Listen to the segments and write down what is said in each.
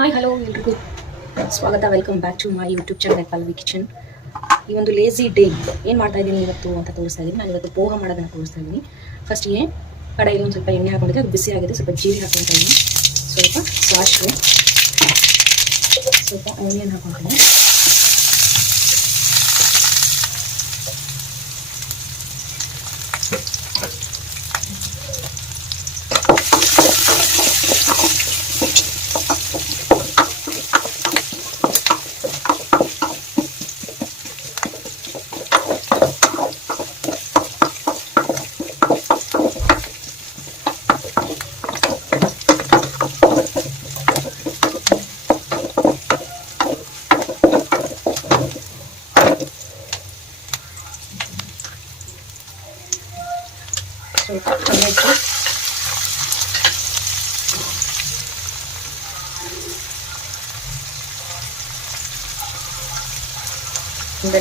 Hi hello ಎಲ್ರಿಗೂ ಸ್ವಾಗತ. Welcome back to my YouTube channel Pallavi kitchen. ಈ ಒಂದು ಲೇಸಿ ಡೇ ಏನು ಮಾಡ್ತಾ ಇದ್ದೀನಿ ಇವತ್ತು ಅಂತ ತೋರಿಸ್ತಾ ಇದ್ದೀನಿ. ನಾನು ಇವತ್ತು ಪೋಹ ಮಾಡೋದನ್ನು ತೋರಿಸ್ತಾ ಇದ್ದೀನಿ. ಫಸ್ಟಿಗೆ ಕಡೆಯಲ್ಲಿ ಒಂದು ಸ್ವಲ್ಪ ಎಣ್ಣೆ ಹಾಕೊಂಡಿದ್ದೆ, ಅದು ಬಿಸಿ ಆಗಿದೆ. ಸ್ವಲ್ಪ ಜೀರಿಗೆ ಹಾಕೊಳ್ತಾ ಇದ್ದೀನಿ, ಸ್ವಲ್ಪ ಸಾಸಿವೆ, ಸ್ವಲ್ಪ ಆನಿಯನ್ ಹಾಕೊಳ್ತೀನಿ, ಸ್ವಲ್ಪ ಟೊಮೆಟೊ,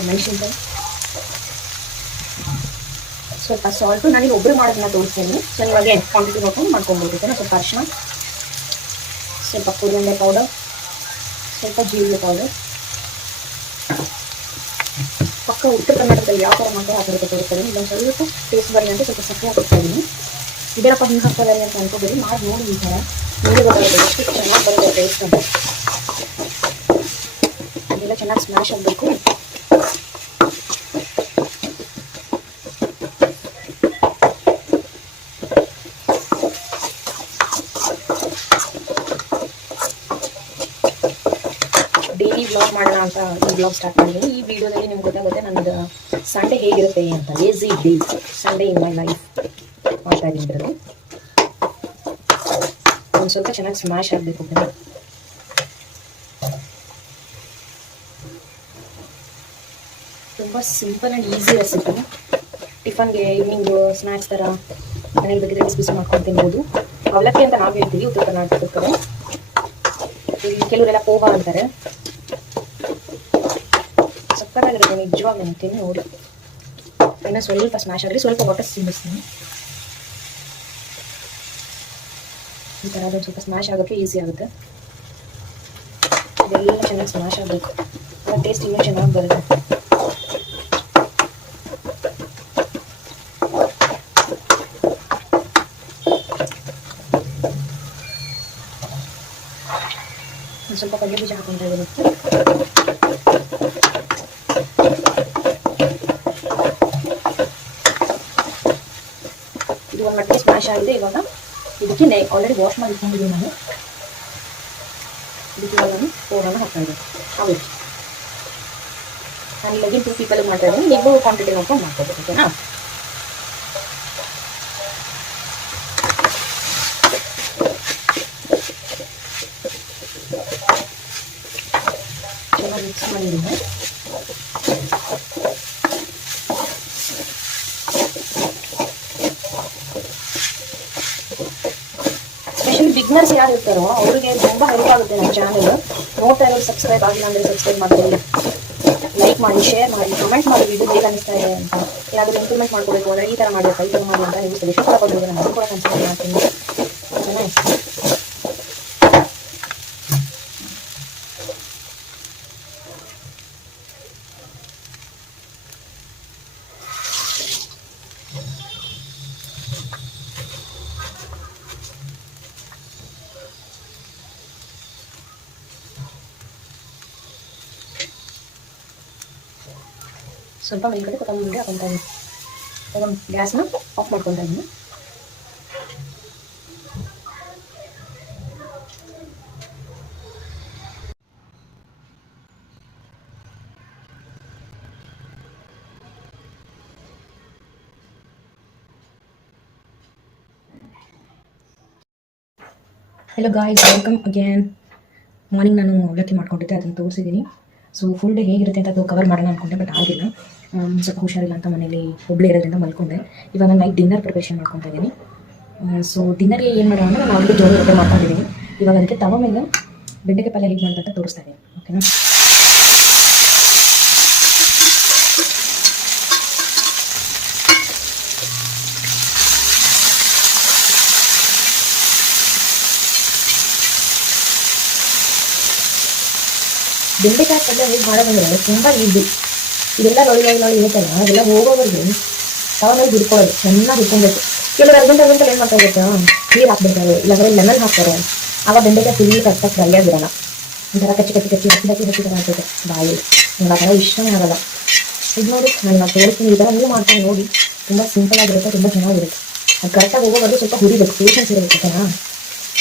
ಮೆಣಸಿನ್ಕಾಯಿ, ಸ್ವಲ್ಪ ಸಾಲ್ಟು. ನಾನೀಗ ಒಬ್ಬರು ಮಾಡೋದನ್ನ ತೋರಿಸ್ತೀನಿ. ಸೊ ಇವಾಗ ಕ್ವಾಂಟಿಟಿ ನೋಡ್ಕೊಂಡು ಮಾಡ್ಕೊಬೋದು. ಸ್ವಲ್ಪ ಅರಿಶಿನ, ಸ್ವಲ್ಪ ಕೊರಿಯಂಡರ್ ಪೌಡರ್, ಸ್ವಲ್ಪ ಜೀರಿಗೆ ಪೌಡರ್. ಪಕ್ಕ ಉತ್ತರ ಕರ್ನಾಟಕದಲ್ಲಿ ಯಾವ ಥರ ಮಾಡ್ತಾರೆ ಆ ಥರ ತೋರಿಸ್ತೀನಿ. ಇಲ್ಲೊಂದು ಸ್ವಲ್ಪ ಟೇಸ್ಟ್ ಬರಲಿ ಅಂತ ಸ್ವಲ್ಪ ಸಕ್ಕರೆ ಹಾಕ್ತಾ ಇದ್ದೀನಿ. ಇದರಪ್ಪ ಹಿಂಗೆ ಹಾಕ್ತಾರೆ ಅಂತ ಅನ್ಕೋಬೇಡಿ, ಮಾಡಿ ನೋಡಿ ಈ ಥರ ನೋಡಿ ಗೊತ್ತಾಗುತ್ತೆ ಎಷ್ಟು ಚೆನ್ನಾಗಿ ಬರುತ್ತೆ ಟೇಸ್ಟ್ ಅಂತ. ಇದೆಲ್ಲ ಚೆನ್ನಾಗಿ ಸ್ಮ್ಯಾಶ್ ಆಗಬೇಕು. ಡೈಲಿ ವ್ಲಾಗ್ ಮಾಡೋಣ ಅಂತ ಈ ವ್ಲಾಗ್ ಸ್ಟಾರ್ಟ್ ಮಾಡಿದ್ದೀನಿ. ಈ ವಿಡಿಯೋದಲ್ಲಿ ನಿಮ್ಗೆ ಗೊತ್ತಾಗುತ್ತೆ ನನ್ನದು ಸಂಡೇ ಹೇಗಿರುತ್ತೆ ಅಂತ. Lazy day, Sunday in my life ಮಾಡ್ತಾ ಇದ್ದೀನಿ. ಇದರಲ್ಲಿ ಒಂದು ಸ್ವಲ್ಪ ಚೆನ್ನಾಗಿ ಸ್ಮ್ಯಾಶ್ ಆಗಬೇಕು. ತುಂಬ ಸಿಂಪಲ್ ಆ್ಯಂಡ್ ಈಸಿ ರೆಸಿಪಿ. ಟಿಫನ್ಗೆ, ಈವ್ನಿಂಗು, ಸ್ನ್ಯಾಕ್ಸ್ ಥರ ಮನೇಲಿ ಬೇಕಿದ್ರೆ ಬಿಸಿ ಬಿಸಿ ಮಾಡ್ಕೊಂಡು ತಿನ್ಬೋದು. ಅವಲಕ್ಕಿ ಅಂತ ನಾವು ಹೇಳ್ತೀವಿ ಉತ್ತರ ಕರ್ನಾಟಕದ ಕಡೆ. ಇಲ್ಲಿ ಕೆಲವರೆಲ್ಲ ಪೋಹ ಅಂತಾರೆ. ಸಕ್ಕತ್ತಾಗಿರುತ್ತೆ ನಿಜವಾಗ್ಲೂ. ತಿನ್ನಿ ನೋಡಿ. ಇನ್ನೂ ಸ್ವಲ್ಪ ಸ್ಮ್ಯಾಶ್ ಆಗಲಿ, ಸ್ವಲ್ಪ ವಾಟರ್ ಸಿಂಬಿಸ್ತೀನಿ. ಈ ಥರ ಅದೊಂದು ಸ್ವಲ್ಪ ಸ್ಮ್ಯಾಶ್ ಆಗೋಕ್ಕೆ ಈಸಿ ಆಗುತ್ತೆ. ಇದೆಲ್ಲ ಚೆನ್ನಾಗಿ ಸ್ಮ್ಯಾಶ್ ಆಗಬೇಕು, ಆ ಟೇಸ್ಟ್ ಇನ್ನೂ ಚೆನ್ನಾಗಿ ಬರುತ್ತೆ. ಸ್ವಲ್ಪ ಕಡಲೆ ಬೀಜ ಹಾಕೊಂಡ್ರೆ ಬರುತ್ತೆ. ಇದು ಒಂದು ಮಟ್ಟಿಗೆ ಸ್ಮ್ಯಾಶ್ ಆಗಿದೆ. ಇವಾಗ ಇದಕ್ಕೆ ಆಲ್ರೆಡಿ ವಾಶ್ ಮಾಡಿ ಇಟ್ಕೊಂಡಿದ್ದೀನಿ ನಾನು. ಇದಕ್ಕೆ ಇವಾಗ ನಾನು ಪೋಹನ ಹಾಕ್ತಾ ಇದ್ದೀನಿ. ಹೌದು, ನಾನು ಇವಾಗ 2 ಪೀಪಲ್ಗೆ ಮಾಡ್ತಾ ಇದ್ದೀನಿ. ನೀವು ಕ್ವಾಂಟಿಟಿ ನೋಡ್ಕೊಂಡು ಮಾಡ್ಕೋಬೇಕು, ಓಕೆನಾ? ಚೆನ್ನಾಗಿ ಮಿಕ್ಸ್ ಮಾಡಿದ್ದೀನಿ. ಸ್ಪೆಷಲಿ ಬಿಗ್ನರ್ಸ್ ಯಾರು ಇರ್ತಾರೋ ಅವರಿಗೆ ತುಂಬ ಹೆಲ್ಪ್ ಆಗುತ್ತೆ ನಮ್ಮ ಚಾನಲ್. ನೋಡ್ತಾ ಇರೋರು ಸಬ್ಸ್ಕ್ರೈಬ್ ಆಗಿಲ್ಲ ಅಂದರೆ ಸಬ್ಸ್ಕ್ರೈಬ್ ಮಾಡ್ಕೊಳ್ಳಿ, ಲೈಕ್ ಮಾಡಿ, ಶೇರ್ ಮಾಡಿ, ಕಮೆಂಟ್ ಮಾಡಿ ವಿಡಿಯೋ ಹೇಗೆ ಅನಿಸ್ತಾ ಇದೆ ಅಂತ. ಯಾರಾದರೂ ಇಂಪ್ರೂವ್ಮೆಂಟ್ ಮಾಡ್ಕೋಬೇಕು ಅಂದರೆ ಈ ಥರ ಮಾಡಬೇಕು, ಈ ಥರ ಮಾಡಿ ಅಂತ ನೀವು ಸಜೆಷನ್ ಕೊಡೋದು ನಾನು ಕೂಡ ಕನ್ಸಿಡರ್ ಮಾಡ್ತೀನಿ, ಓಕೆನಾ? ಸ್ವಲ್ಪ ಮೇಲ್ಗಡೆ ಕೊತ್ತಂಬರಿ ಹಾಕೊತಾ ಇದ್ದೀನಿ. ಇವಾಗ ಗ್ಯಾಸ್ನ ಆಫ್ ಮಾಡ್ಕೊತಾ ಇದ್ದೀನಿ. Hello guys, welcome again. Morning ನಾನು ಅವಲಕ್ಕಿ ಮಾಡ್ಕೊಂಡಿದ್ದೆ, ಅದನ್ನು ತೋರಿಸಿದ್ದೀನಿ. ಸೊ ಫುಲ್ ಡೇ ಹೇಗಿರುತ್ತೆ ಅಂತ ಅದು ಕವರ್ ಮಾಡೋಣ ಅಂದ್ಕೊಂಡೆ, ಬಟ್ ಆಗಿಲ್ಲ. ಸ್ವಲ್ಪ ಹುಷಾರಿಲ್ಲ ಅಂತ ಮನೇಲಿ ಒಬ್ಬಳೇ ಇರೋದ್ರಿಂದ ಮಲ್ಕೊಂಡೆ. ಇವಾಗ ನೈಟ್ ಡಿನ್ನರ್ ಪ್ರಿಪ್ರೇಷನ್ ಮಾಡ್ಕೊತಾ ಇದ್ದೀನಿ. ಸೊ ಡಿನ್ನರ್ಗೆ ಏನು ಮಾಡೋಣ ಅಂದರೆ ನಾನು ಆಲ್ರೆಡಿ ಜೋಳ ರೊಟ್ಟಿ ಮಾಡ್ಕೊಂಡಿದ್ದೀನಿ. ಇವಾಗ ಅದಕ್ಕೆ ತವ ಮೇಲೆ ಬೆಂಡೆಕಾಯಿ ಪಲ್ಯ ಹೇಗೆ ಮಾಡೋದು ಅಂತ ತೋರಿಸ್ತಾ ಇದ್ದೀನಿ, ಓಕೆನಾ? ಬೆಂಡೆಕಾಯಿ ಪಲ್ಯ ಹೇಗೆ ಮಾಡೋದಂದ್ರೆ ತುಂಬ ಈಸಿ. ಇದೆಲ್ಲ ಲೊಳಿ ಇರುತ್ತಲ್ಲ, ಅದೆಲ್ಲ ಹೋಗೋವರೆಗೆ ತವ ಮೇಲೆ ಹಿಡ್ಕೊಳ್ಳೋದು, ಚೆನ್ನಾಗಿ ಹಿಡ್ಕೊಬೇಕು. ಕೆಲವರು ಅರ್ಜೆಂಟಲ್ಲಿ ಏನು ಮಾಡ್ತಾ ಗೊತ್ತಾ, ನೀರು ಹಾಕ್ಬಿಡ್ತಾರೆ, ಇಲ್ಲಾಂದ್ರೆ ಲೆಮನ್ ಹಾಕ್ತಾರೆ. ಆವಾಗ ಬೆಂಡೆಕಾಯಿ ಫುಲ್ ಕರೆಕ್ಟಾಗಿ ಫ್ರೈ ಆಗಿರಲ್ಲ, ಒಂಥರ ಕಚ್ಚಿ ಥರ ಆಗ್ತೈತೆ ಬಾಯಿ. ನಂಗೆ ಆ ಥರ ಇಷ್ಟನೇ ಆಗಲ್ಲ. ಇದು ನೋಡಿ, ನಾನು ಇವಾಗ ತೋರಿಸ್ತೀನಿ, ಈ ಥರ ನೀವು ಮಾಡ್ಕೊಂಡು ನೋಡಿ. ತುಂಬ ಸಿಂಪಲ್ ಆಗಿರುತ್ತೆ, ತುಂಬ ಚೆನ್ನಾಗಿರುತ್ತೆ. ಅದು ಕರೆಕ್ಟಾಗಿ ಹೋಗೋವರೆಗೂ ಸ್ವಲ್ಪ ಹುರಿಬೇಕು, ಪೇಷನ್ಸ್ ಇರಬೇಕು. ಓಕೆನಾ?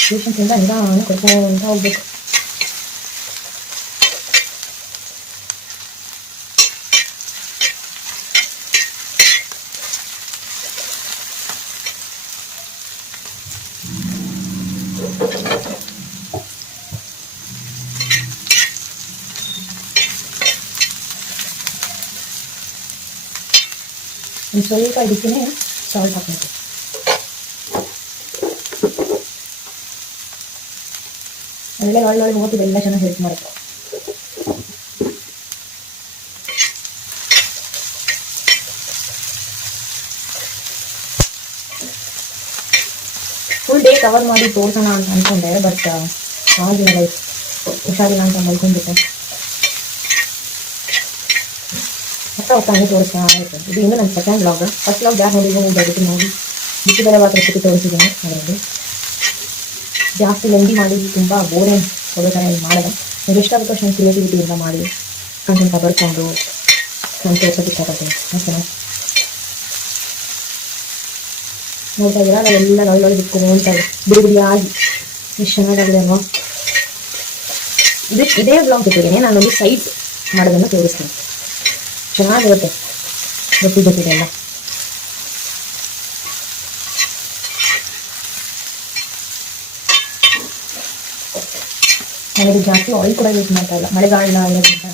ಪೇಷನ್ಸಿಂದ ನಿಧಾನ ಕೊಡ್ತಾ ಹೋಗ್ಬೇಕು. ಒಂದು ಸ್ವಲ್ಪ ಇದಕ್ಕೇ ಸಾಲ್ಟ್ ಹಾಕಬೇಕು. ಅದೆಲ್ಲ ಒಳ್ಳೆ ಹೋಗ್ತದೆ, ಎಲ್ಲ ಚೆನ್ನಾಗಿ ಹೆಲ್ಪ್ ಮಾಡುತ್ತೆ. ಫುಲ್ ಡೇ ಕವರ್ ಮಾಡಿ ತೋರಿಸೋಣ ಅಂತ ಅಂದ್ಕೊಂಡೆ, ಬಟ್ ಆಗಿಲ್ಲ, ಹುಷಾರಿಲ್ಲ ಅಂತ ಮಲ್ಕೊಂಡ್ಬಿಟ್ಟೆ. ಹಂಗೆ ತೋರಿಸ್ತಾ ಆಯಿತು. ಇದು ಇನ್ನೂ ನನ್ನ ಸೆಕೆಂಡ್ ಬ್ಲಾಗ್. ಫಸ್ಟ್ ಬ್ಲಾಗ್ ಯಾರು ನೋಡಿದ್ರು ದಯವಿಟ್ಟು ನೋಡಿ. ಬಿಸಿಬೇಳೆಭಾತ್ ರೆಸಿಪಿ ತೋರಿಸಿದ್ದೀನಿ ಅದರಲ್ಲಿ. ಜಾಸ್ತಿ ಲೆಂದಿ ಮಾಡಿ ತುಂಬ ಬೋರಿಂಗ್ ಕೊಡೋ ಥರ ಏನು ಮಾಡೋದು. ನನಗೆ ಎಷ್ಟಾಗುತ್ತೋ ಅಷ್ಟು ಕ್ರಿಯೇಟಿವಿಟಿಯಿಂದ ಮಾಡಿ ಕಂಟೆಂಟ್ ಬರ್ಕೊಂಡು ನಾನು ತೋರ್ಸೋಕ್ಕೆ ಇಷ್ಟಪಡ್ತೀನಿ. ಓಕೆನಾ? ನೋಡ್ತಾ ಇದ್ದೀರಾ, ನಾವೆಲ್ಲ ಲೊಳ್ಳೆ ಬಿಟ್ಕೊಂಡು ನೋಡ್ತಾ ಇದ್ದೀವಿ ಬಿಡಿಯಾಗಿ. ಎಷ್ಟು ಚೆನ್ನಾಗಾಗಿದೆ ಅಲ್ವಾ? ಇದೇ ಬ್ಲಾಗ್ ಜೊತೆಗೇನೆ ನಾನೊಂದು ಸೈಜ್ ಮಾಡೋದನ್ನು ತೋರಿಸ್ತೀನಿ. ಚೆನ್ನಾಗಿರುತ್ತೆ, ಗೊತ್ತಿದೆ ಎಲ್ಲ. ನನಗೆ ಜಾಸ್ತಿ ಆಯಿಲ್ ಕೂಡ ಯೂಸ್ ಮಾಡ್ತಾ ಇಲ್ಲ, ಮಳೆಗಾಲ ಇರೋದ್ರಿಂದ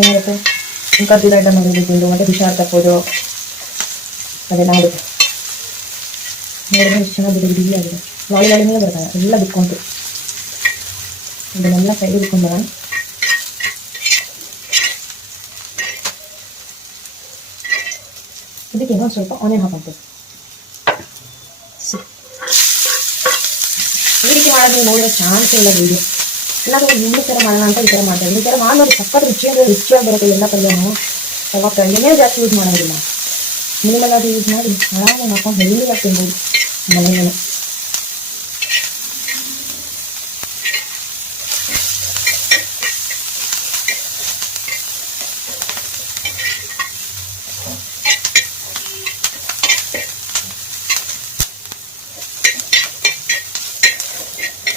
ಏನಾಗುತ್ತೆ, ಕರ್ದಿರ ಐಟಮ್ ತಿಂದು ಮತ್ತೆ ಹುಷಾರು ತಪ್ಪೋದು ಅದೆಲ್ಲ ಆಗುತ್ತೆ. ನೋಡಿದ್ರೆ ಎಷ್ಟು ಚೆನ್ನಾಗಿ ಬಿಡಿ ಆಗಿದೆ. ವಾಳಿಗಳೇ ಬರ್ತಾರೆ, ಎಲ್ಲ ಬಿಟ್ಕೊಂತು. ಇದನ್ನೆಲ್ಲ ಸೈಡ್ ಬಿಟ್ಕೊಂಡ್ಬರ. ಇದಕ್ಕೆ ಇನ್ನೊಂದು ಸ್ವಲ್ಪ ಆನಿಯನ್ ಹಾಕೊಂತೀವಿ. ಈ ರೀತಿ ಮಾಡೋದು ನೋಡಿದ್ರೆ ಚಾನ್ಸೇ ಇಲ್ಲ ವೀಡಿಯೋ. ಎಲ್ಲಾದ್ರೂ ಇನ್ನೂ ಥರ ಮಾಡೋಣ ಅಂತ ಈ ಥರ ಮಾಡ್ತಾರೆ. ಈ ಥರ ಮಾಡಿ ನೋಡಿ, ಸಕ್ಕತ್ ರುಚಿಯಾಗಿ ಬರುತ್ತೆ ಎಲ್ಲ ಪಲ್ಯನೂ. ಅವಾಗ ಎಣ್ಣೆ ಜಾಸ್ತಿ ಯೂಸ್ ಮಾಡೋದಿಲ್ಲ, ಮಿನಿಮಲ್ ಆಗಿ ಯೂಸ್ ಮಾಡಿ ಆರಾಮಾಗಿ ಹಾಕೊಂಡು ಹೆಲ್ದಿಯಾಗಿ ತಿನ್ಬೋದು ಮನೆಯಲ್ಲೇ.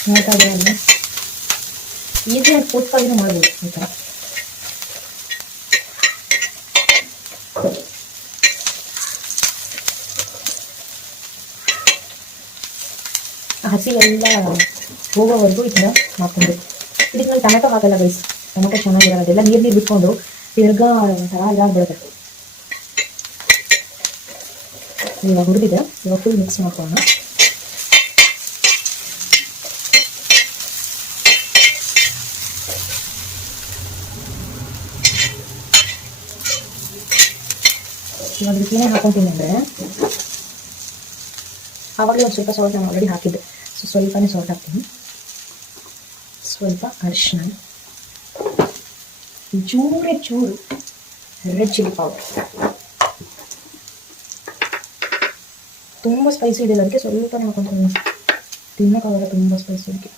ನೋಡ್ತಾ ಇದ್ರೆ ಈಸಿಯಾಗಿ ಕೂತ್ಕಾಗಿನೂ ಮಾಡ್ಬೋದು ಈ ಥರ. ಹಸಿ ಎಲ್ಲ ಹೋಗೋವರೆಗೂ ಈ ಥರ ಮಾಡ್ಕೊಬೇಕು. ಇದಕ್ಕೆ ನಾನು ಟೊಮೆಟೊ ಹಾಕಲ್ಲ ಗೈಸ್, ಟೊಮೆಟೊ ಚೆನ್ನಾಗಿರಲ್ಲ, ಅದೆಲ್ಲ ನೀರು ಬಿಟ್ಕೊಂಡು ತಿರ್ಗಾ ಒಂಥರ ಎಲ್ಲ ಬಿಡುತ್ತೆ. ಇವಾಗ ಹುರಿದಿದೆ, ಇವಾಗ ಫುಲ್ ಮಿಕ್ಸ್ ಮಾಡ್ಕೊಳ್ಳೋಣ. ಇವಾಗ ಇದಕ್ಕೆ ಏನೇ ಹಾಕೊತೀನಿ ಅಂದರೆ, ಆವಾಗಲೇ ಒಂದು ಸ್ವಲ್ಪ ಸಾಲ್ಟ್ ನಾನು ಆಲ್ರೆಡಿ ಹಾಕಿದ್ದೆ, ಸೊ ಸ್ವಲ್ಪನೇ ಸಾಲ್ಟ್ ಹಾಕ್ತೀನಿ. ಸ್ವಲ್ಪ ಅರಿಶಿನ, ಚೂರು ರೆಡ್ ಚಿಲ್ಲಿ ಪೌಡರ್. ತುಂಬ ಸ್ಪೈಸಿ ಇದೆ, ಅದಕ್ಕೆ ಸ್ವಲ್ಪನೇ ಹಾಕೊತೀನಿ. ತಿನ್ನೋಕ್ಕಾಗಲ್ಲ ತುಂಬ ಸ್ಪೈಸಿ ಅದಕ್ಕೆ.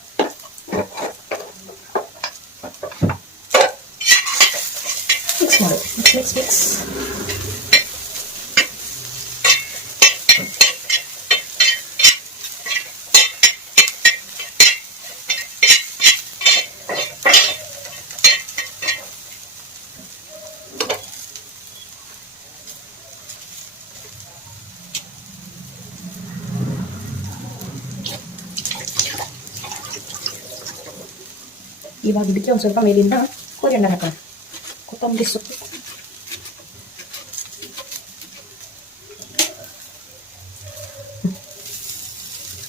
ಮಿಕ್ಸ್ ಮಾಡೋದು, ಮಿಕ್ಸ್. ಇವಾಗ ಇದಕ್ಕೆ ಒಂದು ಸ್ವಲ್ಪ ಮೇಲಿಂದ ಕೊರಿಯಂಡರ್ ಹಾಕೋಣ, ಕೊತ್ತಂಬರಿ ಸೊಪ್ಪು.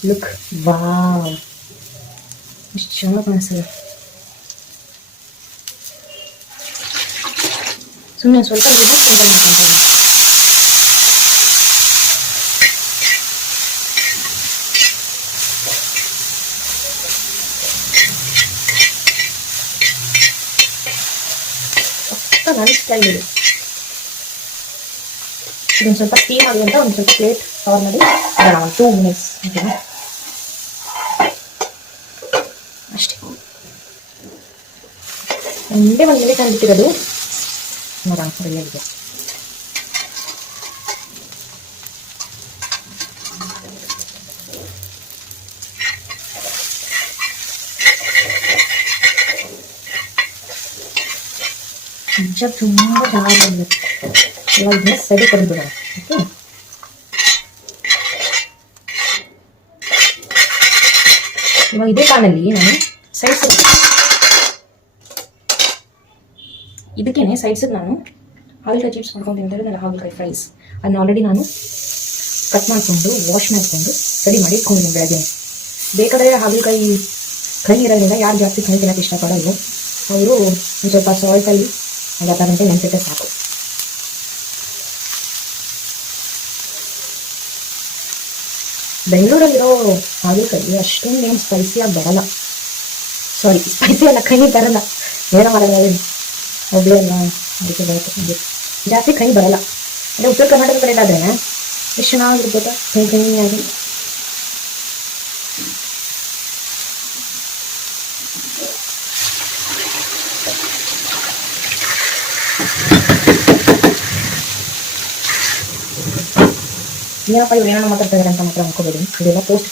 ಲುಕ್, ವಾವ್, ಎಷ್ಟು ಚೆನ್ನಾಗಿ ಕಾಣಿಸ್ತದೆ. ಸುಮ್ಮನೆ ಸ್ವಲ್ಪ ಸಿಂಪಲ್ ಮಾಡ್ಕೊಂತೀನಿ. ನನ್ನ ಸ್ಟೈಲ್ ಇದು. ಇದೊಂದು ಸ್ವಲ್ಪ ಸ್ಟೀಮ್ ಆಗಿ ಅಂತ ಒಂದು ಸ್ವಲ್ಪ ಪ್ಲೇಟ್ ಕವರ್ ಮಾಡಿ ಇಡೋಣ, ಒಂದು 2 ಮಿನಿಟ್ಸ್. ಓಕೆನಾ, ಅಷ್ಟೇ. ಒಂದೇ 1 ಮಿನಿಟ್ ಅಂದ್ಬಿಟ್ಟಿರೋದು ನೋಡೋಣ ರೆಡಿಯಾಗಿದೆ. ನಿಜ ತುಂಬ ಚೆನ್ನಾಗಿ ಇವಾಗ ಇದನ್ನ ಸರಿ ತಂದ್ಬಿಡೋಣ. ಓಕೆ, ಇವಾಗ ಇದೇ ಪ್ಯಾನಲ್ಲಿ ನಾನು ಸೈಡ್ಸ್ ಇದಕ್ಕೇನೆ ಸೈಡ್ಸಿಗೆ ನಾನು ಹಾಗಲಕಾಯಿ ಚಿಪ್ಸ್ ಮಾಡ್ಕೊಂಡು ತಿಂತಾರೆ, ಹಾಗಲಕಾಯಿ ಫ್ರೈಸ್ ಅದನ್ನ ಆಲ್ರೆಡಿ ನಾನು ಕಟ್ ಮಾಡಿಕೊಂಡು ವಾಶ್ ಮಾಡಿಕೊಂಡು ರೆಡಿ ಮಾಡಿ ಇಟ್ಕೊಂಡಿದ್ದೀನಿ ಬೆಳಗ್ಗೆ. ಬೇಕಾದರೆ ಹಾಗಲಕಾಯಿ ಕಹಿ ಇರೋದ್ರಿಂದ ಯಾರು ಜಾಸ್ತಿ ಕಹಿ ತಿನ್ನೋಕ್ಕೆ ಇಷ್ಟಪಡೋದು ಅವರು ಒಂದು ಸ್ವಲ್ಪ ಸಾಲ್ಟಲ್ಲಿ ಒಂದು 10 ಗಂಟೆ ನೆನೆಸಿಟ್ಟರೆ ಸಾಕು. ಬೆಂಗಳೂರಲ್ಲಿರೋ ಹಾಗಲಕಾಯಿ ಅಷ್ಟೊಂದೇನು ಸ್ಪೈಸಿಯಾಗಿ ಬರಲ್ಲ. ಸಾರಿ, ಸ್ಪೈಸಿ ಅಲ್ಲ, ಕಹಿ ಬರಲ್ಲ. ಬೇರೆ ಮರಗಳಲ್ಲಿ ಒಬ್ಬಳೆ ಅಲ್ಲ, ಅದಕ್ಕೆ ಬರುತ್ತೆ, ಜಾಸ್ತಿ ಕಹಿ ಬರಲ್ಲ. ಅಂದರೆ ಉತ್ತರ ಕರ್ನಾಟಕ ಕಡೆ ಆದರೆ ಎಷ್ಟು ಚೆನ್ನಾಗಿರ್ಬೋದು ಕಹಿಯಾಗಿ. ಏನಪ್ಪ ಇವ್ರು ಏನೋ ಮಾತಾಡ್ತಾ ಇದ್ದಾರೆ ಅಂತ ಮಾತ್ರ ಅನ್ಕೋಬೇಡಿ. ಇದೆಲ್ಲ ಪೋಸ್ಟ್